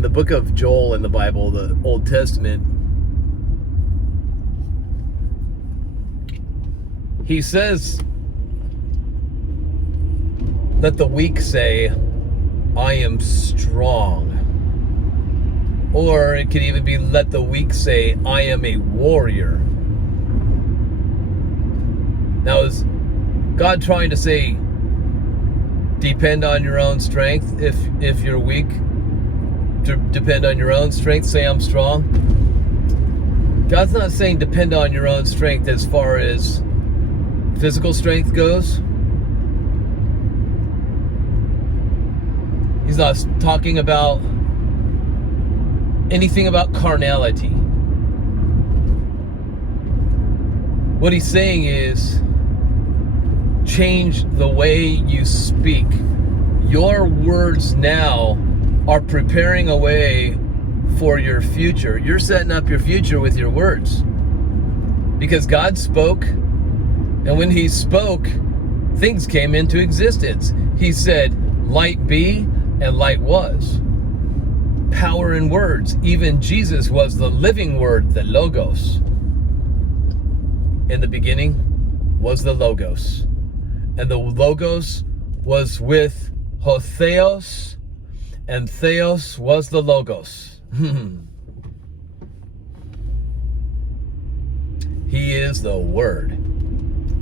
in the book of Joel in the Bible, the Old Testament, he says, let the weak say, I am strong. Or it could even be, let the weak say, I am a warrior. Now, is God trying to say, depend on your own strength? If you're weak, to depend on your own strength, say I'm strong? God's not saying depend on your own strength as far as physical strength goes. He's not talking about anything about carnality. What he's saying is, change the way you speak. Your words now are preparing a way for your future. You're setting up your future with your words. Because God spoke, and when he spoke, things came into existence. He said, light be, and light was. Power in words. Even Jesus was the living word, the Logos. In the beginning was the Logos. And the Logos was with Theos, and Theos was the Logos. He is the Word,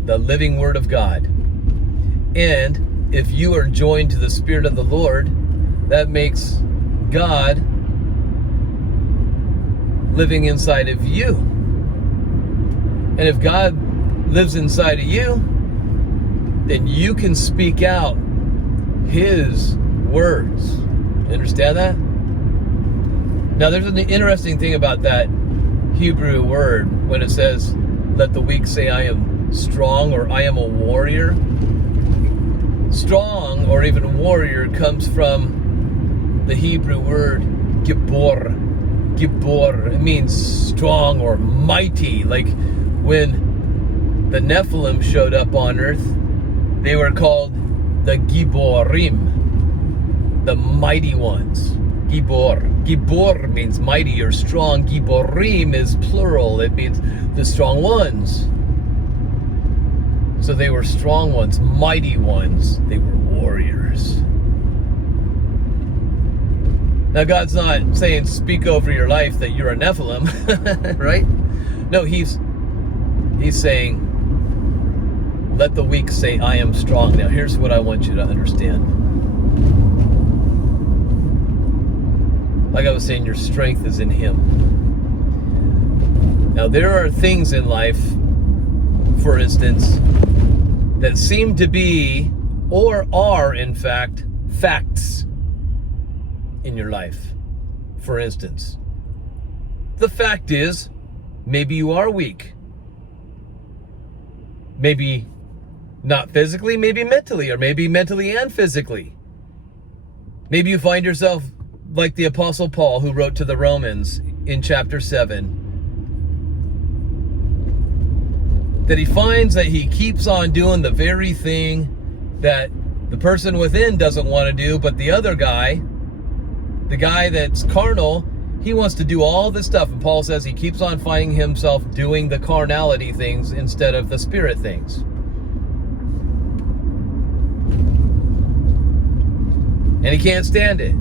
the living Word of God. And if you are joined to the Spirit of the Lord, that makes God living inside of you. And if God lives inside of you, then you can speak out his words. You understand that? Now, there's an interesting thing about that Hebrew word when it says, let the weak say I am strong, or I am a warrior. Strong, or even warrior, comes from the Hebrew word gibor. Gibor, it means strong or mighty. Like when the Nephilim showed up on earth, they were called the Giborim, the mighty ones. Gibor. Gibor means mighty or strong. Giborim is plural. It means the strong ones. So they were strong ones, mighty ones. They were warriors. Now, God's not saying speak over your life that you're a Nephilim, right? No, he's saying, let the weak say, I am strong. Now, here's what I want you to understand. Like I was saying, your strength is in him. Now, there are things in life, for instance, that seem to be, or are, in fact, facts in your life. For instance, the fact is, maybe you are weak. Maybe not physically, maybe mentally, or maybe mentally and physically. Maybe you find yourself like the Apostle Paul, who wrote to the Romans in chapter 7, that he finds that he keeps on doing the very thing that the person within doesn't want to do, but the other guy, the guy that's carnal, he wants to do all this stuff. And Paul says he keeps on finding himself doing the carnality things instead of the spirit things. And he can't stand it.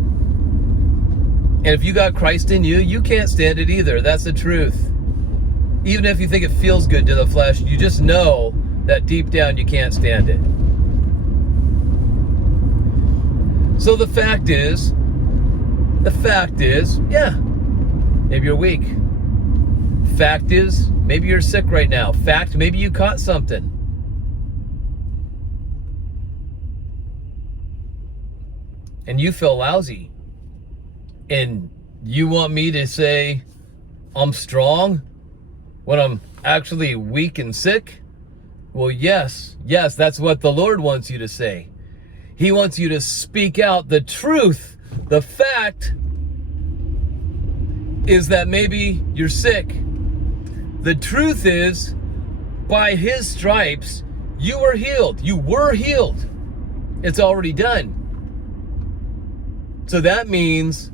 And if you got Christ in you, you can't stand it either. That's the truth. Even if you think it feels good to the flesh, you just know that deep down you can't stand it. So the fact is, yeah, maybe you're weak. Fact is, maybe you're sick right now. Fact, maybe you caught something. And you feel lousy. And you want me to say I'm strong when I'm actually weak and sick? Well, yes, that's what the Lord wants you to say. He wants you to speak out the truth. The fact is that maybe you're sick. The truth is, by his stripes, you were healed. You were healed. It's already done. So that means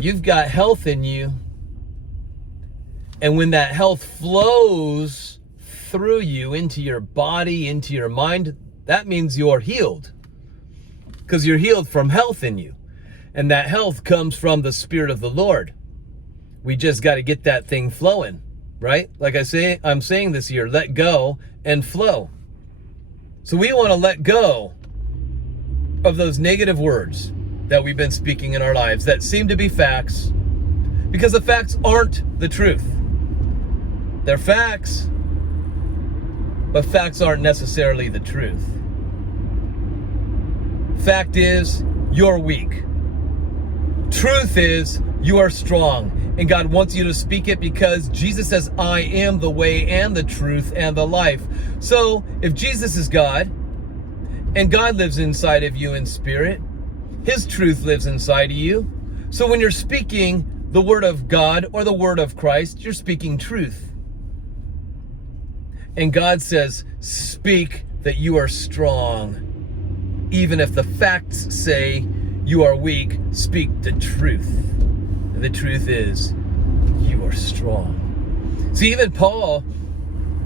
you've got health in you. And when that health flows through you into your body, into your mind, that means you're healed. Because you're healed from health in you. And that health comes from the Spirit of the Lord. We just got to get that thing flowing, right? Like I'm saying this year, let go and flow. So we want to let go of those negative words that we've been speaking in our lives that seem to be facts, because the facts aren't the truth. They're facts, but facts aren't necessarily the truth. Fact is, you're weak. Truth is, you are strong. And God wants you to speak it because Jesus says, I am the way and the truth and the life. So if Jesus is God and God lives inside of you in spirit, his truth lives inside of you. So when you're speaking the word of God or the word of Christ, you're speaking truth. And God says, speak that you are strong. Even if the facts say you are weak, speak the truth. The truth is, you are strong. See, even Paul,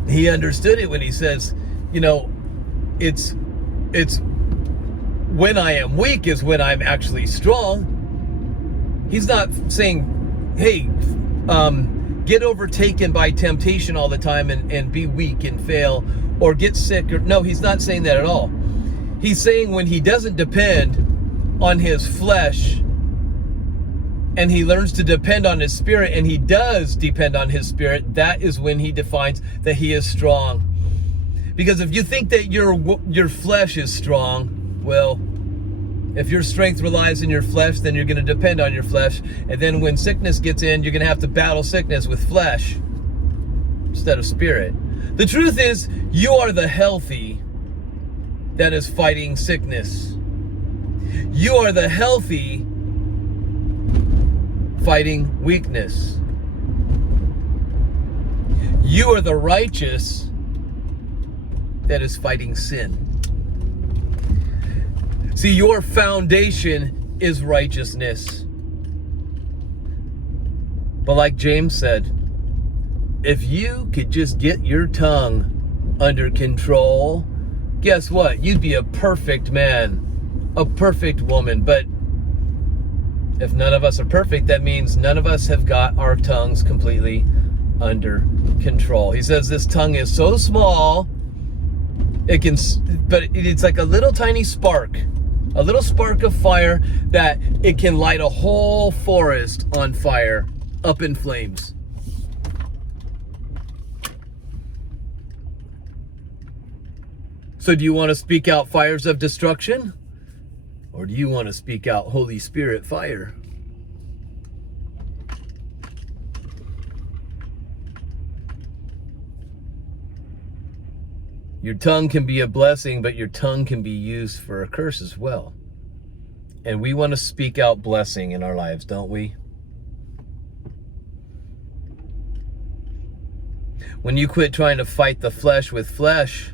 he understood it when he says, it's when I am weak is when I'm actually strong. He's not saying, hey, get overtaken by temptation all the time and be weak and fail or get sick. No, he's not saying that at all. He's saying when he doesn't depend on his flesh and he learns to depend on his spirit, and he does depend on his spirit, that is when he defines that he is strong. Because if you think that your flesh is strong, well, if your strength relies in your flesh, then you're going to depend on your flesh. And then when sickness gets in, you're going to have to battle sickness with flesh instead of spirit. The truth is, you are the healthy that is fighting sickness. You are the healthy fighting weakness. You are the righteous that is fighting sin. See, your foundation is righteousness. But like James said, if you could just get your tongue under control, guess what? You'd be a perfect man, a perfect woman. But if none of us are perfect, that means none of us have got our tongues completely under control. He says this tongue is so small, but it's like a little tiny spark, a little spark of fire that it can light a whole forest on fire, up in flames. So do you want to speak out fires of destruction? Or do you want to speak out Holy Spirit fire? Your tongue can be a blessing, but your tongue can be used for a curse as well. And we want to speak out blessing in our lives, don't we? When you quit trying to fight the flesh with flesh,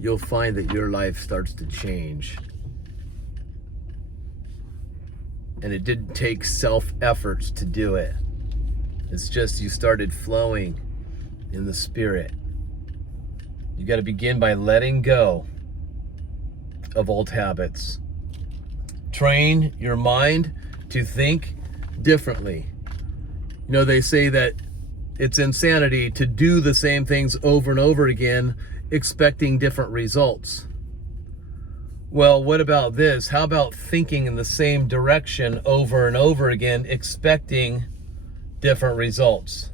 you'll find that your life starts to change. And it didn't take self-efforts to do it. It's just you started flowing in the Spirit. You got to begin by letting go of old habits. Train your mind to think differently. They say that it's insanity to do the same things over and over again, expecting different results. Well, what about this? How about thinking in the same direction over and over again, expecting different results?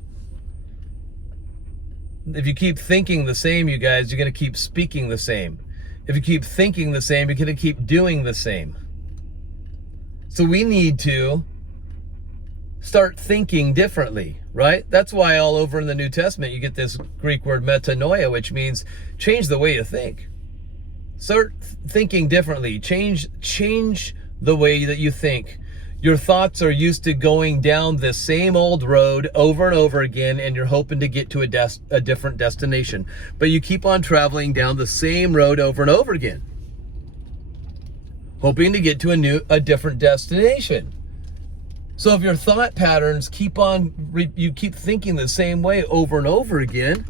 If you keep thinking the same, you guys, you're going to keep speaking the same. If you keep thinking the same, you're going to keep doing the same. So we need to start thinking differently, right? That's why all over in the New Testament you get this Greek word metanoia, which means change the way you think. Start thinking differently. Change the way that you think. Your thoughts are used to going down the same old road over and over again, and you're hoping to get to a different destination. But you keep on traveling down the same road over and over again. hoping to get to a different destination. So if your thought patterns you keep thinking the same way over and over again,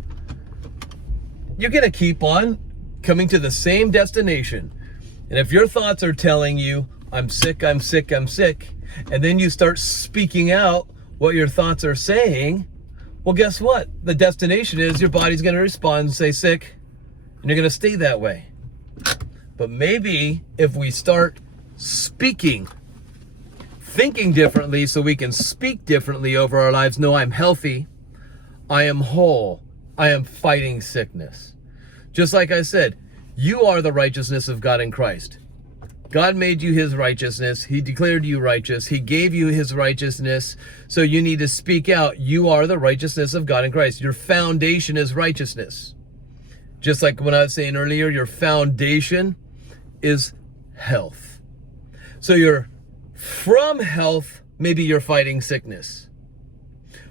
you're going to keep on coming to the same destination. And if your thoughts are telling you, I'm sick, I'm sick, I'm sick, and then you start speaking out what your thoughts are saying, well, guess what? The destination is your body's going to respond and say sick, and you're going to stay that way. But maybe if we start speaking, thinking differently so we can speak differently over our lives. No, I'm healthy. I am whole. I am fighting sickness. Just like I said, you are the righteousness of God in Christ. God made you his righteousness. He declared you righteous. He gave you his righteousness. So you need to speak out. You are the righteousness of God in Christ. Your foundation is righteousness. Just like when I was saying earlier, your foundation is health. So you're from health, maybe you're fighting sickness.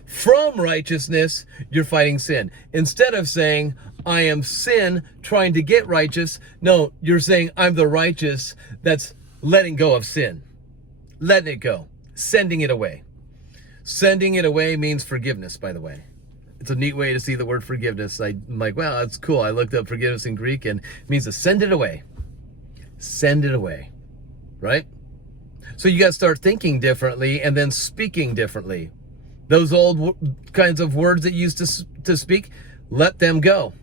From righteousness, you're fighting sin. Instead of saying, I am sin trying to get righteous, no, you're saying, I'm the righteous that's letting go of sin. Letting it go. Sending it away. Sending it away means forgiveness, by the way. It's a neat way to see the word forgiveness. I'm like, wow, that's cool. I looked up forgiveness in Greek and it means to send it away. Send it away. Right? So you got to start thinking differently and then speaking differently. Those old kinds of words that you used to speak, let them go.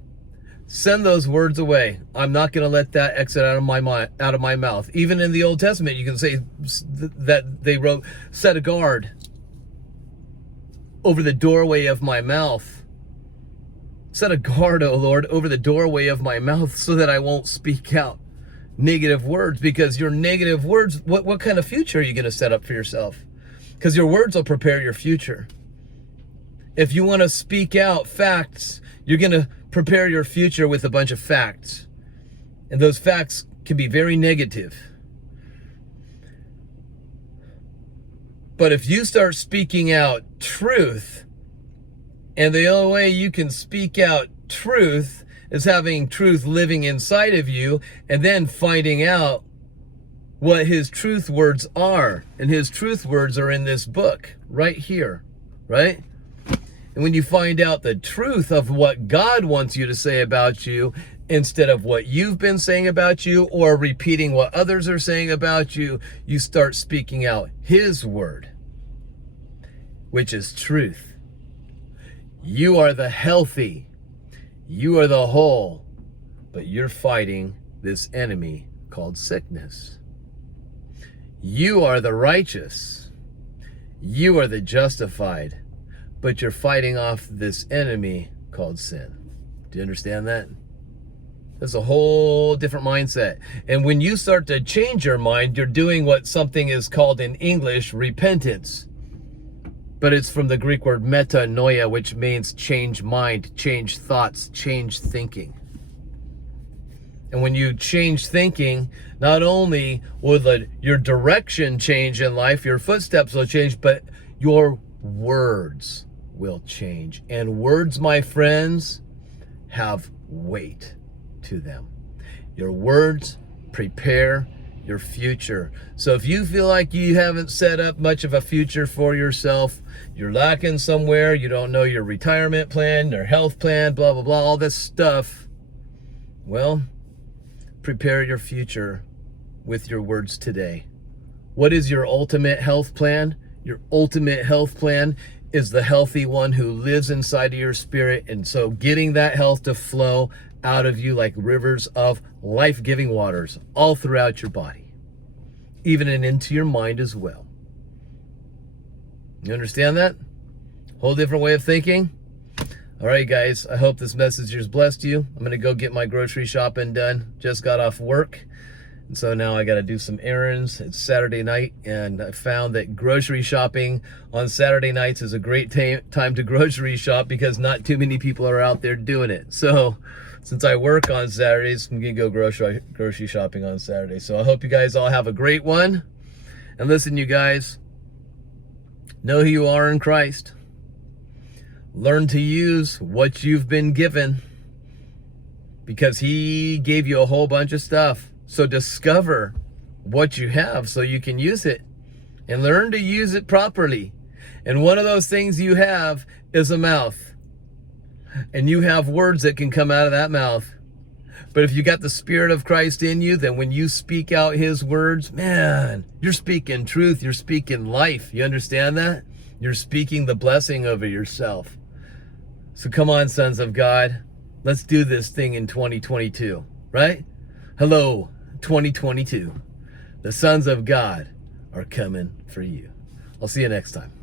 Send those words away. I'm not going to let that exit out of my mouth. Even in the Old Testament, you can say that they wrote, set a guard over the doorway of my mouth. Set a guard, O Lord, over the doorway of my mouth so that I won't speak out negative words, because your negative words, what kind of future are you going to set up for yourself? Because your words will prepare your future. If you want to speak out facts, you're going to prepare your future with a bunch of facts. And those facts can be very negative. But if you start speaking out truth, and the only way you can speak out truth is having truth living inside of you, and then finding out what his truth words are. And his truth words are in this book right here, right? And when you find out the truth of what God wants you to say about you, instead of what you've been saying about you or repeating what others are saying about you, you start speaking out his word, which is truth. You are the healthy. You are the whole, but you're fighting this enemy called sickness. You are the righteous. You are the justified, but you're fighting off this enemy called sin. Do you understand that? That's a whole different mindset. And when you start to change your mind, you're doing what something is called in English repentance. But it's from the Greek word metanoia, which means change mind, change thoughts, change thinking. And when you change thinking, not only will your direction change in life, your footsteps will change, but your words will change. And words, my friends, have weight to them. Your words prepare your future. So if you feel like you haven't set up much of a future for yourself, you're lacking somewhere, you don't know your retirement plan, your health plan, blah, blah, blah, all this stuff, well, prepare your future with your words today. What is your ultimate health plan? Your ultimate health plan is the healthy one who lives inside of your spirit. And so getting that health to flow out of you like rivers of life-giving waters all throughout your body, even and into your mind as well. You understand that? Whole different way of thinking. All right, guys, I hope this message has blessed you. I'm going to go get my grocery shopping done. Just got off work, and so now I got to do some errands. It's Saturday night, and I found that grocery shopping on Saturday nights is a great time to grocery shop because not too many people are out there doing it. So since I work on Saturdays, I'm going to go grocery shopping on Saturday. So I hope you guys all have a great one. And listen, you guys, know who you are in Christ. Learn to use what you've been given, because he gave you a whole bunch of stuff. So discover what you have so you can use it and learn to use it properly. And one of those things you have is a mouth. And you have words that can come out of that mouth. But if you got the Spirit of Christ in you, then when you speak out his words, man, you're speaking truth. You're speaking life. You understand that? You're speaking the blessing over yourself. So come on, sons of God. Let's do this thing in 2022, right? Hello, 2022. The sons of God are coming for you. I'll see you next time.